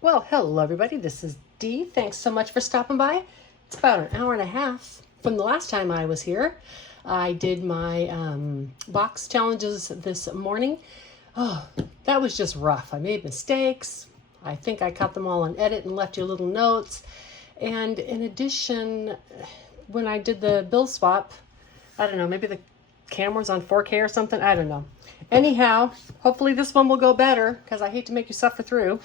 Well, hello everybody, this is Dee. Thanks so much for stopping by. It's about an hour and a half from the last time I was here. I did my box challenges this morning. Oh, that was just rough. I made mistakes. I think I caught them all on edit and left you little notes. And in addition, when I did the bill swap, I don't know, maybe the camera's on 4K or something. I don't know. Anyhow, hopefully this one will go better because I hate to make you suffer through.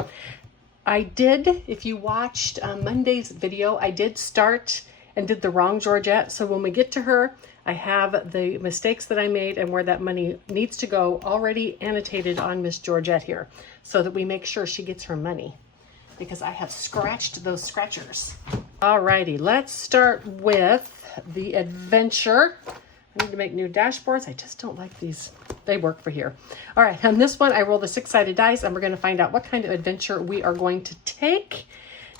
I did, if you watched Monday's video, I did start and did the wrong Georgette. So when we get to her, I have the mistakes that I made and where that money needs to go already annotated on Miss Georgette here so that we make sure she gets her money because I have scratched those scratchers. Alrighty, let's start with the adventure. I need to make new dashboards. I just don't like these. They work for here. All right, on this one, I rolled a 6-sided dice, and we're going to find out what kind of adventure we are going to take.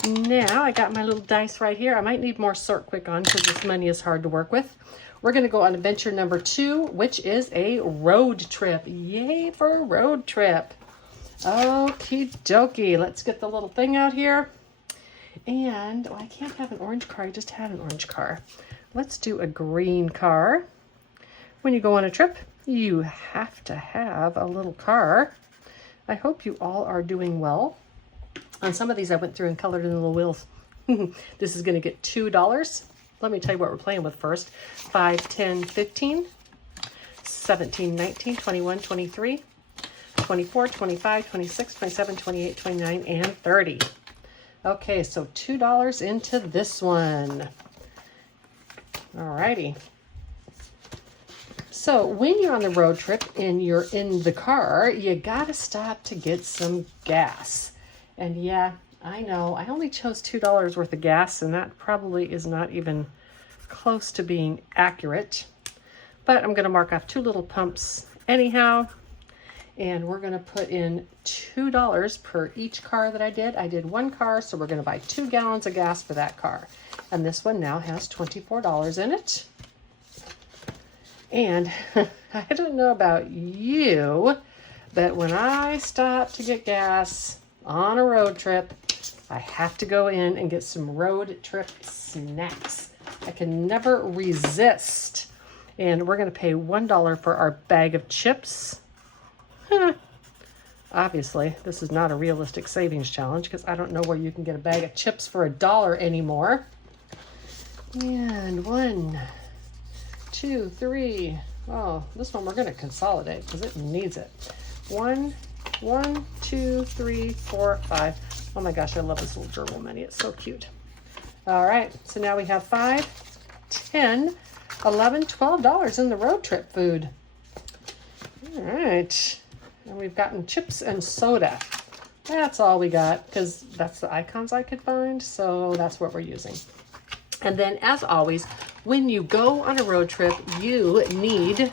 Now, I got my little dice right here. I might need more sort quick on because this money is hard to work with. We're going to go on adventure number 2, which is a road trip. Yay for a road trip. Okie dokie. Let's get the little thing out here. And I can't have an orange car. I just had an orange car. Let's do a green car. When you go on a trip, you have to have a little car. I hope you all are doing well. On some of these I went through and colored in the little wheels. This is going to get $2. Let me tell you what we're playing with first. 5, 10, 15, 17, 19, 21, 23, 24, 25, 26, 27, 28, 29, and 30. Okay, so $2 into this one. Alrighty. So when you're on the road trip and you're in the car, you gotta stop to get some gas. And yeah, I know, I only chose $2 worth of gas, and that probably is not even close to being accurate. But I'm gonna mark off 2 little pumps anyhow. And we're gonna put in $2 per each car that I did. I did 1 car, so we're gonna buy 2 gallons of gas for that car. And this one now has $24 in it. And I don't know about you, but when I stop to get gas on a road trip, I have to go in and get some road trip snacks. I can never resist. And we're gonna pay $1 for our bag of chips. Obviously, this is not a realistic savings challenge because I don't know where you can get a bag of chips for $1 anymore. And 1, 2, 3. Oh, this one we're going to consolidate because it needs it. 1, 2, 3, 4, 5. Oh my gosh, I love this little gerbil money. It's so cute. All right, so now we have 5, 10, 11, $12 in the road trip food. All right. And we've gotten chips and soda. That's all we got because that's the icons I could find. So that's what we're using. And then as always, when you go on a road trip, you need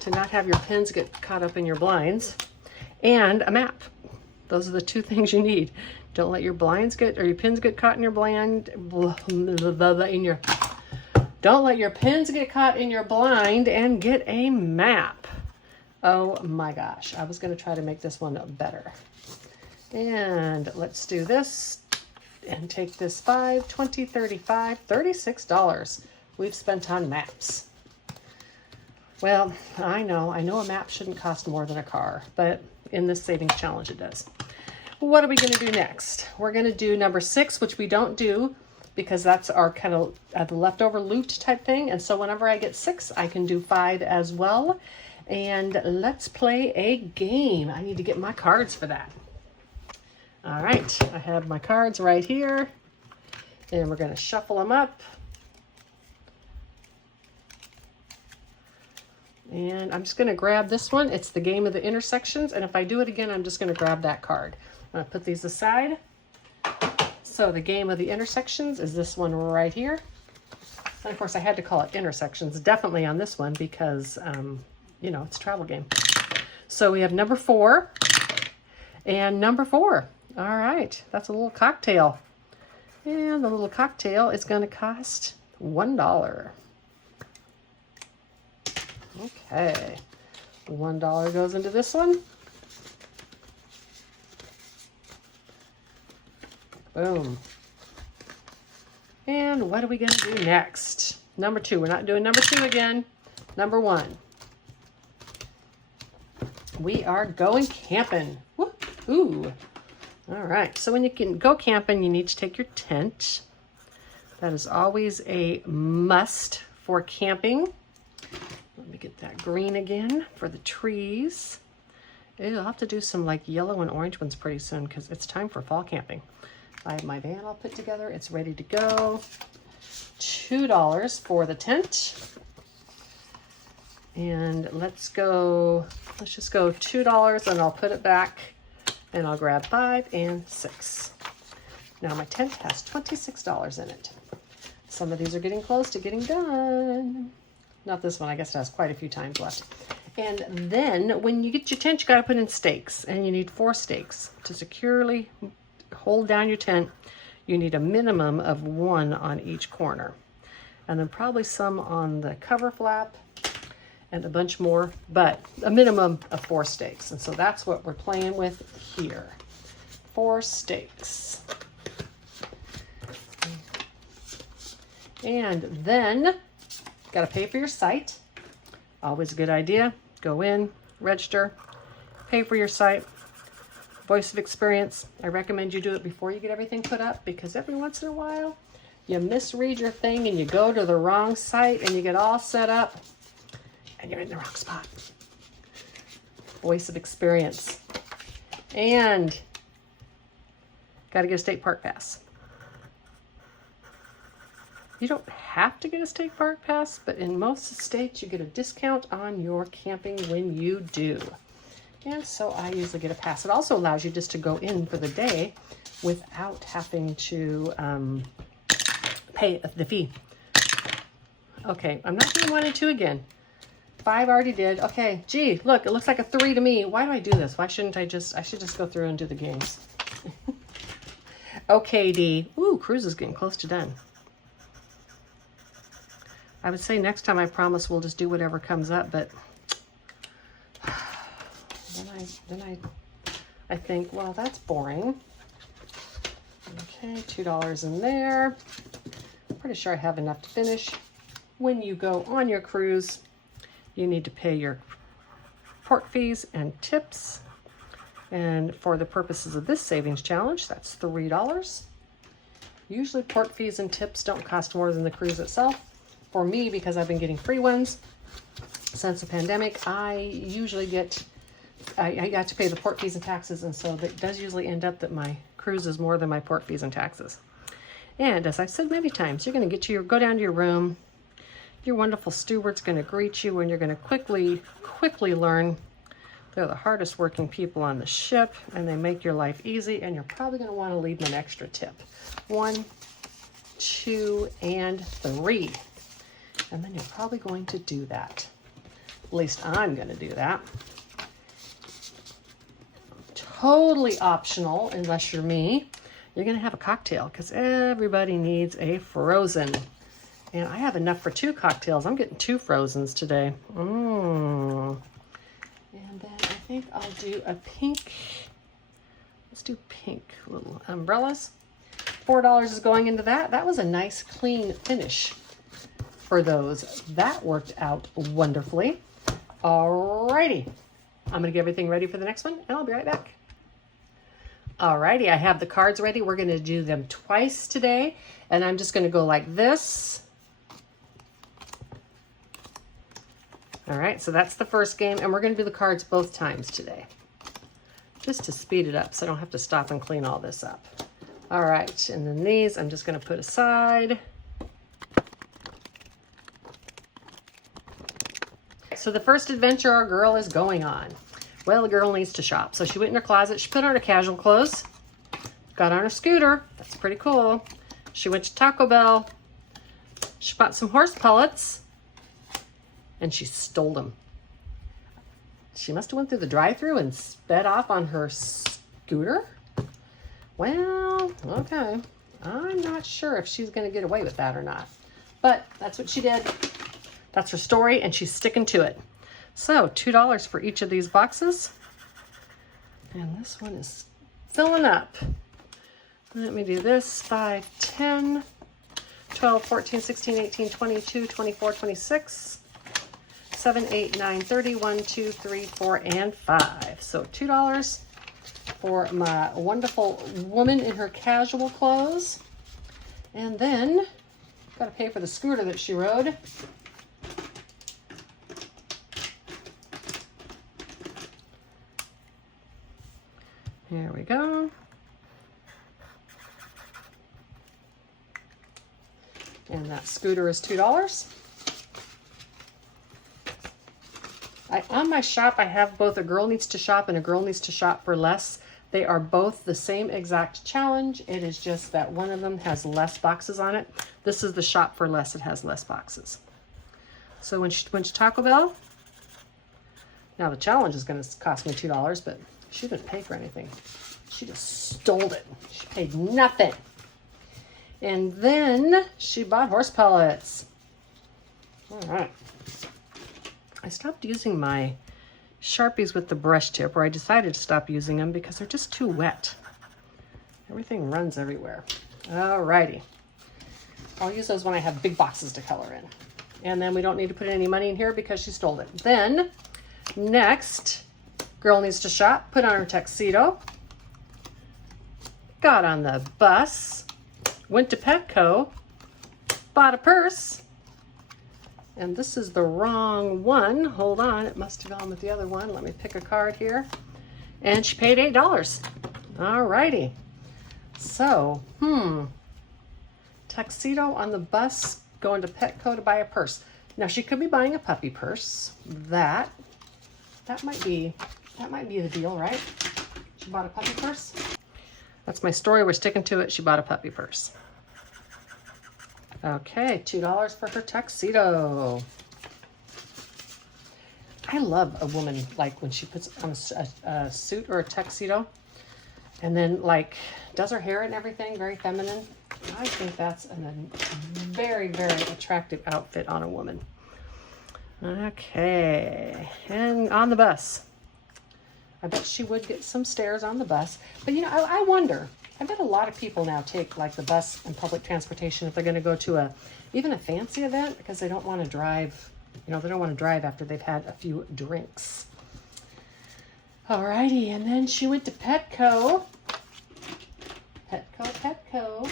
to not have your pins get caught up in your blinds and a map. Those are the 2 things you need. Don't let your blinds get, or your pins get caught in your blind, don't let your pins get caught in your blind, and get a map. Oh my gosh, I was going to try to make this one better. And let's do this and take this 5, 20, 35, $36 we've spent on maps. Well, I know a map shouldn't cost more than a car, but in this savings challenge it does. What are we going to do next? We're going to do number 6, which we don't do because that's our kind of the leftover loot type thing. And so whenever I get 6, I can do 5 as well. And let's play a game. I need to get my cards for that. All right, I have my cards right here. And we're going to shuffle them up. And I'm just going to grab this one. It's the game of the intersections. And if I do it again, I'm just going to grab that card. I'm going to put these aside. So the game of the intersections is this one right here. And of course, I had to call it intersections definitely on this one because you know, it's a travel game. So we have number 4 and number 4. All right, that's a little cocktail. And the little cocktail is going to cost $1. Okay, $1 goes into this one. Boom. And what are we going to do next? Number 2. We're not doing number 2 again. Number 1. We are going camping. Woo-hoo. All right. So when you can go camping, you need to take your tent. That is always a must for camping. Let me get that green again for the trees. I'll have to do some like yellow and orange ones pretty soon because it's time for fall camping. I have my van all put together. It's ready to go. $2 for the tent. And let's just go $2 and I'll put it back and I'll grab 5 and 6. Now my tent has $26 in it. Some of these are getting close to getting done. Not this one, I guess it has quite a few times left. And then when you get your tent, you got to put in stakes, and you need 4 stakes to securely hold down your tent. You need a minimum of 1 on each corner, and then probably some on the cover flap and a bunch more, but a minimum of 4 stakes. And so that's what we're playing with here. 4 stakes. And then got to pay for your site. Always a good idea. Go in, register, pay for your site. Voice of experience. I recommend you do it before you get everything put up, because every once in a while you misread your thing and you go to the wrong site and you get all set up and you're in the wrong spot. Voice of experience. And got to get a state park pass. You don't have to get a state park pass, but in most states you get a discount on your camping when you do. And so I usually get a pass. It also allows you just to go in for the day without having to pay the fee. Okay, I'm not doing 1 and 2 again. 5 already did. Okay, gee, look, it looks like a 3 to me. Why do I do this? Why shouldn't I should just go through and do the games. Okay, D. Ooh, cruise is getting close to done. I would say next time I promise we'll just do whatever comes up, but then I think, well, that's boring. Okay, $2 in there. I'm pretty sure I have enough to finish. When you go on your cruise, you need to pay your port fees and tips. And for the purposes of this savings challenge, that's $3. Usually port fees and tips don't cost more than the cruise itself. For me, because I've been getting free ones since the pandemic, I usually I got to pay the port fees and taxes, and so it does usually end up that my cruise is more than my port fees and taxes. And as I've said many times, you're going to go down to your room. Your wonderful steward's going to greet you, and you're going to quickly learn they're the hardest working people on the ship, and they make your life easy, and you're probably going to want to leave them an extra tip. 1, 2, and 3. And then you're probably going to do that. At least I'm going to do that. Totally optional, unless you're me. You're going to have a cocktail, because everybody needs a frozen. And I have enough for 2 cocktails. I'm getting 2 frozens today. And then I think I'll do a pink. Let's do pink little umbrellas. $4 is going into that. That was a nice clean finish for those. That worked out wonderfully. Alrighty. I'm going to get everything ready for the next one, and I'll be right back. Alrighty, I have the cards ready. We're going to do them twice today, and I'm just going to go like this. Alright, so that's the first game, and we're going to do the cards both times today, just to speed it up so I don't have to stop and clean all this up. Alright, and then these I'm just going to put aside. So the first adventure our girl is going on. Well, the girl needs to shop. So she went in her closet. She put on her casual clothes. Got on her scooter. That's pretty cool. She went to Taco Bell. She bought some horse pellets. And she stole them. She must have went through the drive-thru and sped off on her scooter. Well, okay. I'm not sure if she's going to get away with that or not. But that's what she did. That's her story, and she's sticking to it. So, $2 for each of these boxes. And this one is filling up. Let me do this. 5, 10, 12, 14, 16, 18, 22, 24, 26, 7, 8, 9, 30, 1, 2, 3, 4, and 5. So $2 for my wonderful woman in her casual clothes. And then, got to pay for the scooter that she rode. Here we go. And that scooter is $2. On my shop, I have both a girl needs to shop and a girl needs to shop for less. They are both the same exact challenge. It is just that one of them has less boxes on it. This is the shop for less. It has less boxes. So when she went to Taco Bell, now the challenge is going to cost me $2, but she didn't pay for anything. She just stole it. She paid nothing. And then she bought horse pellets. All right. I stopped using my Sharpies with the brush tip, or I decided to stop using them because they're just too wet. Everything runs everywhere. All righty. I'll use those when I have big boxes to color in. And then we don't need to put any money in here because she stole it. Then, next, girl needs to shop, put on her tuxedo, got on the bus, went to Petco, bought a purse, and this is the wrong one. Hold on, it must have gone with the other one. Let me pick a card here. And she paid $8. All righty. So, tuxedo on the bus, going to Petco to buy a purse. Now she could be buying a puppy purse. That might be the deal, right? She bought a puppy purse. That's my story. We're sticking to it. She bought a puppy purse. Okay, $2 for her tuxedo. I love a woman, like when she puts on a suit or a tuxedo and then like does her hair and everything, very feminine. I think that's a very, very attractive outfit on a woman. Okay, and on the bus. I bet she would get some stares on the bus. But you know, I wonder, I bet a lot of people now take like the bus and public transportation if they're going to go to even a fancy event because they don't want to drive, you know, they don't want to drive after they've had a few drinks. Alrighty, and then she went to Petco. Petco.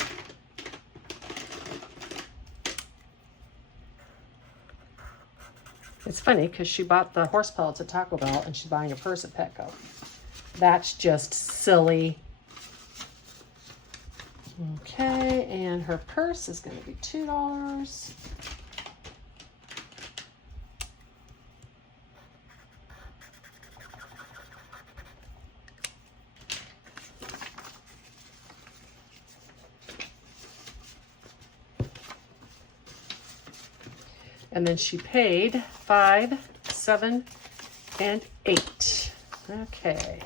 It's funny because she bought the horse pellets at Taco Bell and she's buying a purse at Petco. That's just silly. Okay, and her purse is going to be $2. And then she paid 5, 7, and 8. Okay.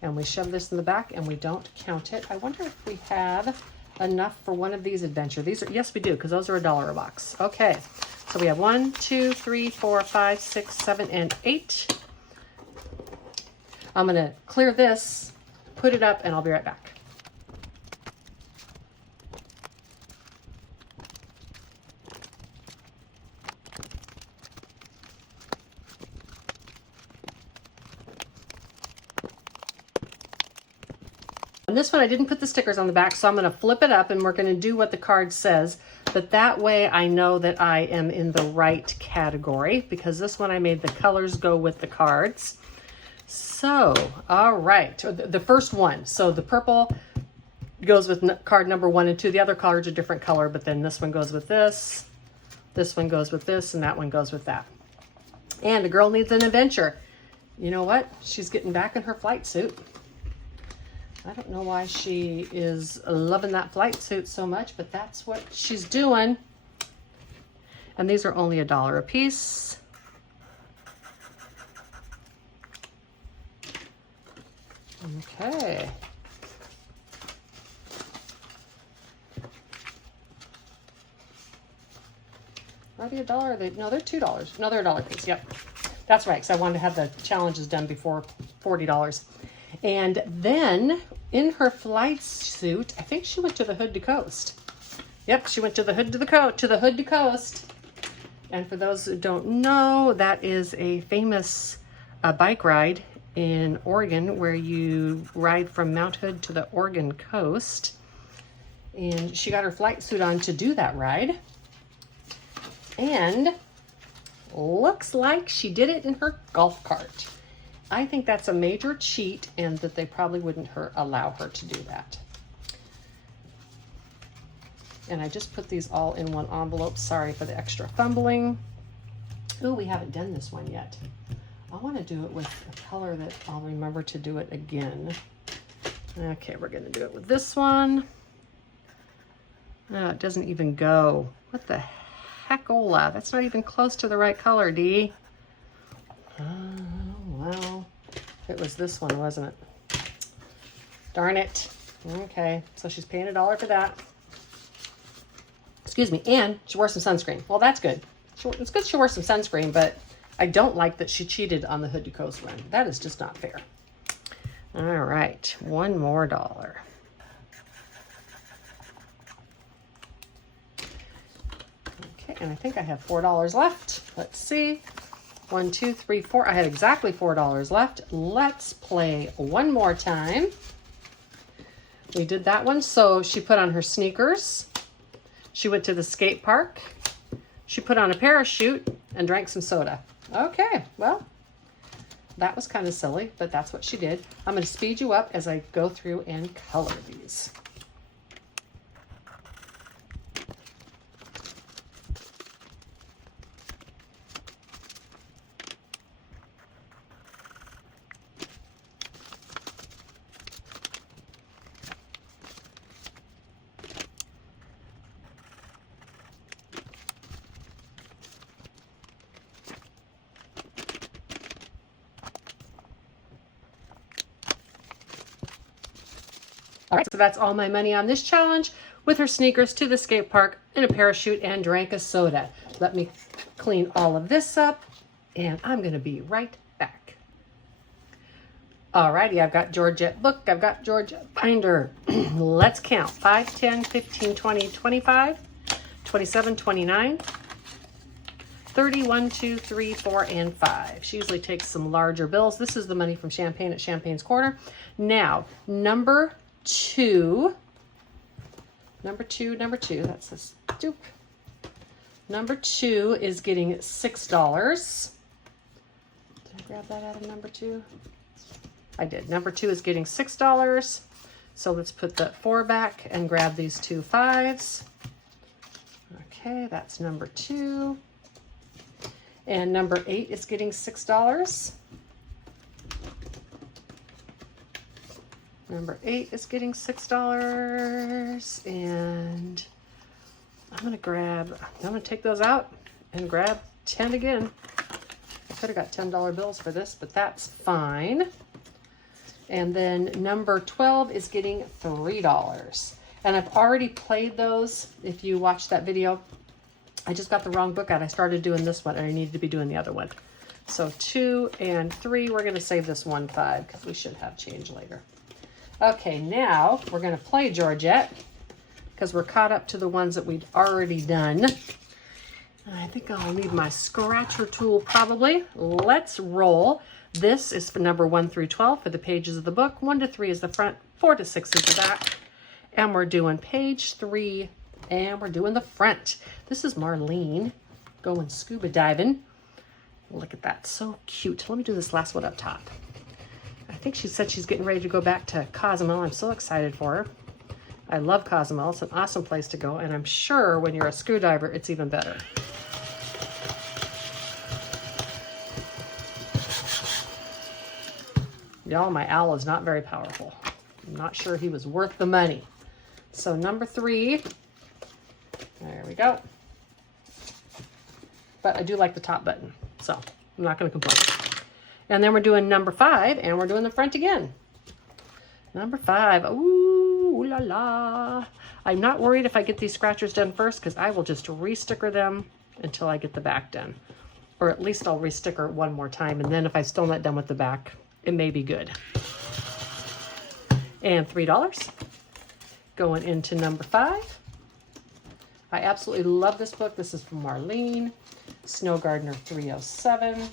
And we shove this in the back and we don't count it. I wonder if we have enough for one of these adventure. These are, yes, we do, because those are $1 a box. Okay. So we have 1, 2, 3, 4, 5, 6, 7, and 8. I'm going to clear this, put it up, and I'll be right back. And this one, I didn't put the stickers on the back, so I'm going to flip it up and we're going to do what the card says. But that way I know that I am in the right category because this one I made the colors go with the cards. So, all right, the first one. So the purple goes with card number 1 and 2. The other cards are different color, but then this one goes with this one goes with this, and that one goes with that. And the girl needs an adventure. You know what? She's getting back in her flight suit. I don't know why she is loving that flight suit so much, but that's what she's doing. And these are only $1 a piece. Okay. Are they $1? No, they're $2. No, they're $1 a piece. Yep. That's right, because I wanted to have the challenges done before $40. And then in her flight suit, I think she went to the hood to coast. Yep, she went to the hood to the hood to coast. And for those who don't know, that is a famous bike ride in Oregon where you ride from Mount Hood to the Oregon coast. And she got her flight suit on to do that ride. And looks like she did it in her golf cart. I think that's a major cheat and that they probably wouldn't allow her to do that. And I just put these all in one envelope. Sorry for the extra fumbling. Oh, we haven't done this one yet. I want to do it with a color that I'll remember to do it again. Okay, we're going to do it with this one. Oh, it doesn't even go. What the heckola? That's not even close to the right color, Dee. Oh, well. It was this one, wasn't it? Darn it. Okay, so she's paying $1 for that. Excuse me, and she wore some sunscreen. Well, that's good. It's good she wore some sunscreen, but I don't like that she cheated on the hood to coast run. That is just not fair. All right, $1 more. Okay, and I think I have $4 left. Let's see. 1, 2, 3, 4. I had exactly $4 left. Let's play one more time. We did that one. So she put on her sneakers. She went to the skate park. She put on a parachute and drank some soda. Okay, well, that was kind of silly, but that's what she did. I'm going to speed you up as I go through and color these. All right, so that's all my money on this challenge with her sneakers to the skate park in a parachute and drank a soda. Let me clean all of this up and I'm gonna be right back. Alrighty, I've got Georgette book, I've got Georgette binder. Let's count. 5, 10, 15, 20, 25, 27, 29, 30, 1, 2, 3, 4, and 5. She usually takes some larger bills. This is the money from Champagne at Champagne's Corner. Now, number two, that's this dupe. Number 2 is getting $6. Did I grab that out of number 2? I did. Number 2 is getting $6. So let's put the 4 back and grab these 2 5s. Okay, that's number 2. And number 8 is getting $6. Number 8 is getting $6. And I'm gonna take those out and grab 10 again. I could have got $10 bills for this, but that's fine. And then number 12 is getting $3. And I've already played those. If you watched that video, I just got the wrong book out. I started doing this one and I needed to be doing the other one. So 2 and 3, we're gonna save this 1 5 because we should have change later. Okay, now we're gonna play Georgette because we're caught up to the ones that we'd already done. I think I'll need my scratcher tool probably. Let's roll. This is for number 1 through 12 for the pages of the book. 1 to 3 is the front, 4 to 6 is the back. And we're doing page 3 and we're doing the front. This is Marlene going scuba diving. Look at that, so cute. Let me do this last one up top. I think she said she's getting ready to go back to Cozumel. I'm so excited for her. I love Cozumel. It's an awesome place to go, and I'm sure when you're a scuba diver, it's even better. Y'all, my owl is not very powerful. I'm not sure he was worth the money. So number 3, there we go. But I do like the top button, so I'm not going to complain. And then we're doing number 5, and we're doing the front again. Number 5, ooh la la. I'm not worried if I get these scratchers done first, because I will just re-sticker them until I get the back done. Or at least I'll re-sticker one more time, and then if I'm still not done with the back, it may be good. and $3. Going into number 5. I absolutely love this book. This is from Marlene, Snow Gardener 307.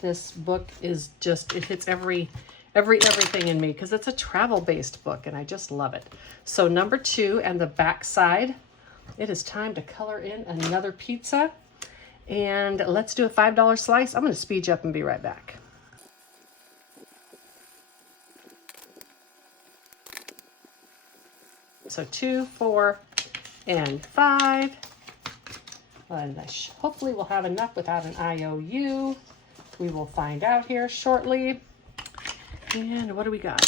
This book is just, it hits everything in me because it's a travel-based book and I just love it. So number 2 and the back side, it is time to color in another pizza. And let's do a $5 slice. I'm going to speed you up and be right back. So 2, 4, and 5. And hopefully we'll have enough without an IOU. We will find out here shortly. And what do we got?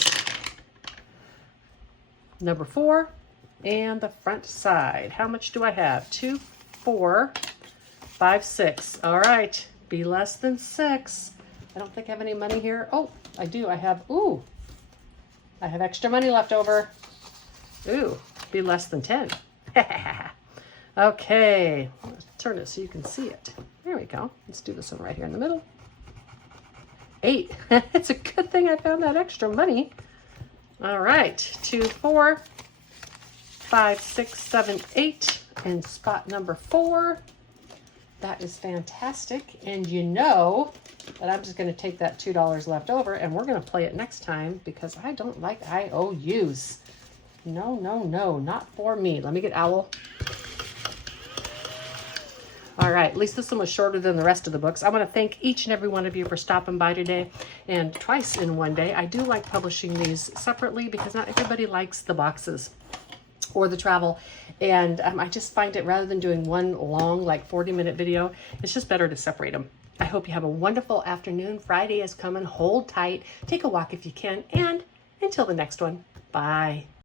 Number 4 and the front side. How much do I have? 2, 4, 5, 6. All right, be less than 6. I don't think I have any money here. Oh, I do. I have extra money left over. Ooh, be less than 10. Okay, let's turn it so you can see it. There we go. Let's do this one right here in the middle. 8. It's a good thing I found that extra money. All right, 2, 4, 5, 6, 7, 8, and spot number 4. That is fantastic. And you know that I'm just going to take that $2 left over and we're going to play it next time because I don't like IOUs. No, no, no, not for me. Let me get Owl. All right, at least this one was shorter than the rest of the books. I want to thank each and every one of you for stopping by today and twice in one day. I do like publishing these separately because not everybody likes the boxes or the travel. And I just find it, rather than doing one long, like 40-minute video, it's just better to separate them. I hope you have a wonderful afternoon. Friday is coming. Hold tight. Take a walk if you can. And until the next one, bye.